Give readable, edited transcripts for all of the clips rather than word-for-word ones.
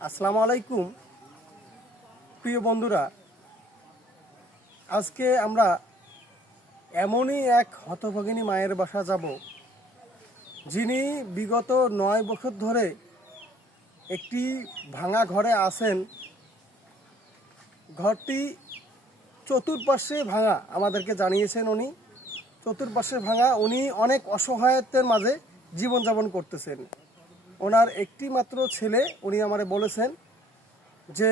আসসালামু আলাইকুম প্রিয় বন্ধুরা, আজকে আমরা এমনই এক হতভাগিনী মায়ের বাসা যাব, যিনি বিগত 9 বছর ধরে একটি ভাঙা ঘরে আছেন। ঘরটি চতুর্পার্শ্বে ভাঙা, আমাদেরকে জানিয়েছেন উনি। চতুর্পার্শ্বে ভাঙা, উনি অনেক অসহায়ত্বের মাঝে জীবনযাপন করতেছেন। ওনার একটি মাত্র ছেলে, উনি আমারে বলেছেন যে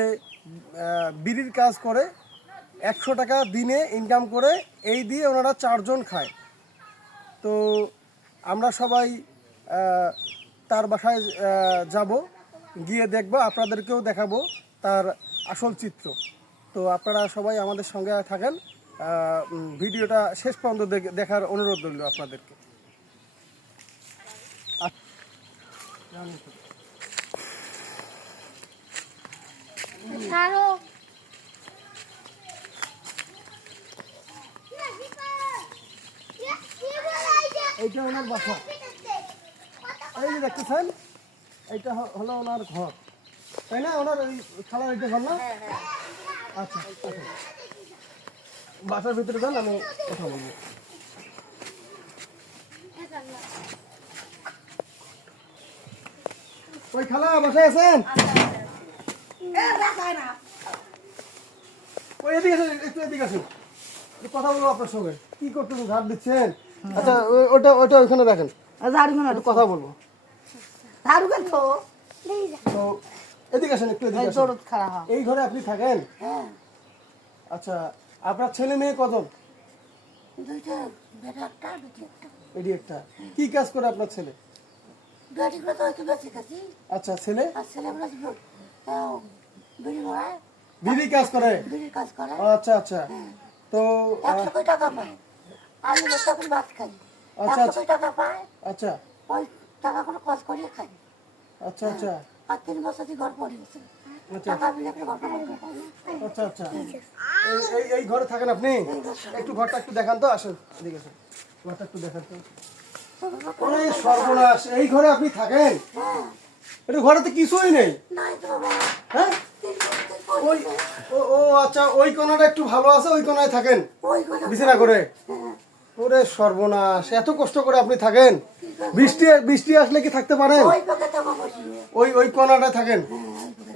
বিড়ির কাজ করে 100 টাকা দিনে ইনকাম করে, এই দিয়ে ওনারা 4 জন খায়। তো আমরা সবাই তার বাসায় যাব, গিয়ে দেখব, আপনাদেরকেও দেখাবো তার আসল চিত্র। তো আপনারা সবাই আমাদের সঙ্গে থাকেন, ভিডিওটা শেষ পর্যন্ত দেখার অনুরোধ রইল আপনাদেরকে। এইটা ওনার বাসা, এই যে দেখতেছেন, এইটা হলো ওনার ঘর, তাই না? ওনার ওই খালার এইটা ঘর না? আচ্ছা, বাসার ভিতরে যান, আমি কথা বলবো। ওই খালা বাসায় আছেন? ওই এদিকে আসেন, একটু এদিকে আসেন, কথা বলবো আপনার সঙ্গে। কি করতেছেন? ঝাড় দিচ্ছেন? আচ্ছা, ওটা ওটা ওইখানে রাখেন, কথা বলবো। তো এদিকে আসেন, একটু এদিকে আসেন। এই ঘরে আপনি থাকেন? আচ্ছা, আপনার ছেলে মেয়ে কজন? এটি একটা। কি কাজ করে আপনার ছেলে? আচ্ছা, ছেলে বিড়ি কাজ করে? আচ্ছা আচ্ছা। তো টাকা পায়, আমি তখন ভাত খাই। আচ্ছা 100 টাকা পায়, আচ্ছা ওই টাকা কোনো কাজ করিয়ে খাই। আচ্ছা আচ্ছা আর 3 বছর দিয়ে ঘর পড়ে গেছে, আচ্ছা টাকা বিলে করে ঘর পড়ে গেছে। আচ্ছা আচ্ছা। এই ঘরে থাকেন আপনি? একটু ঘরটা একটু দেখান তো, আসেন এদিকে আসেন, ঘরটা একটু দেখান তো। ওরে সর্বনাশ, এই ঘরে আপনি থাকেন? এটা ঘরে তো কিছুই নেই। নাই তো বাবা, হ্যাঁ, ওই ও আচ্ছা, ওই কোণাটা একটু ভালো আছে, ওই কোণায় থাকেন ওই কথা বিছানা করে? ওরে সর্বনাশ, এত কষ্ট করে আপনি থাকেন? বৃষ্টি আসলে কি থাকতে পারেন? ওই পাকে টাকা বসিয়ে ওই কোণাটায় থাকেন?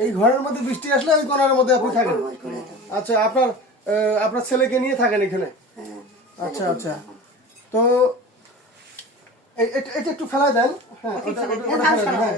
এই ঘরের মধ্যে বৃষ্টি আসলে ওই কোণার মধ্যে আপনি থাকেন? আচ্ছা, আপনার ছেলেকে নিয়ে থাকেন এখানে? আচ্ছা আচ্ছা। তো এটা একটু ফেলা দেন। হ্যাঁ, ওটা ফেলা দেন। হ্যাঁ,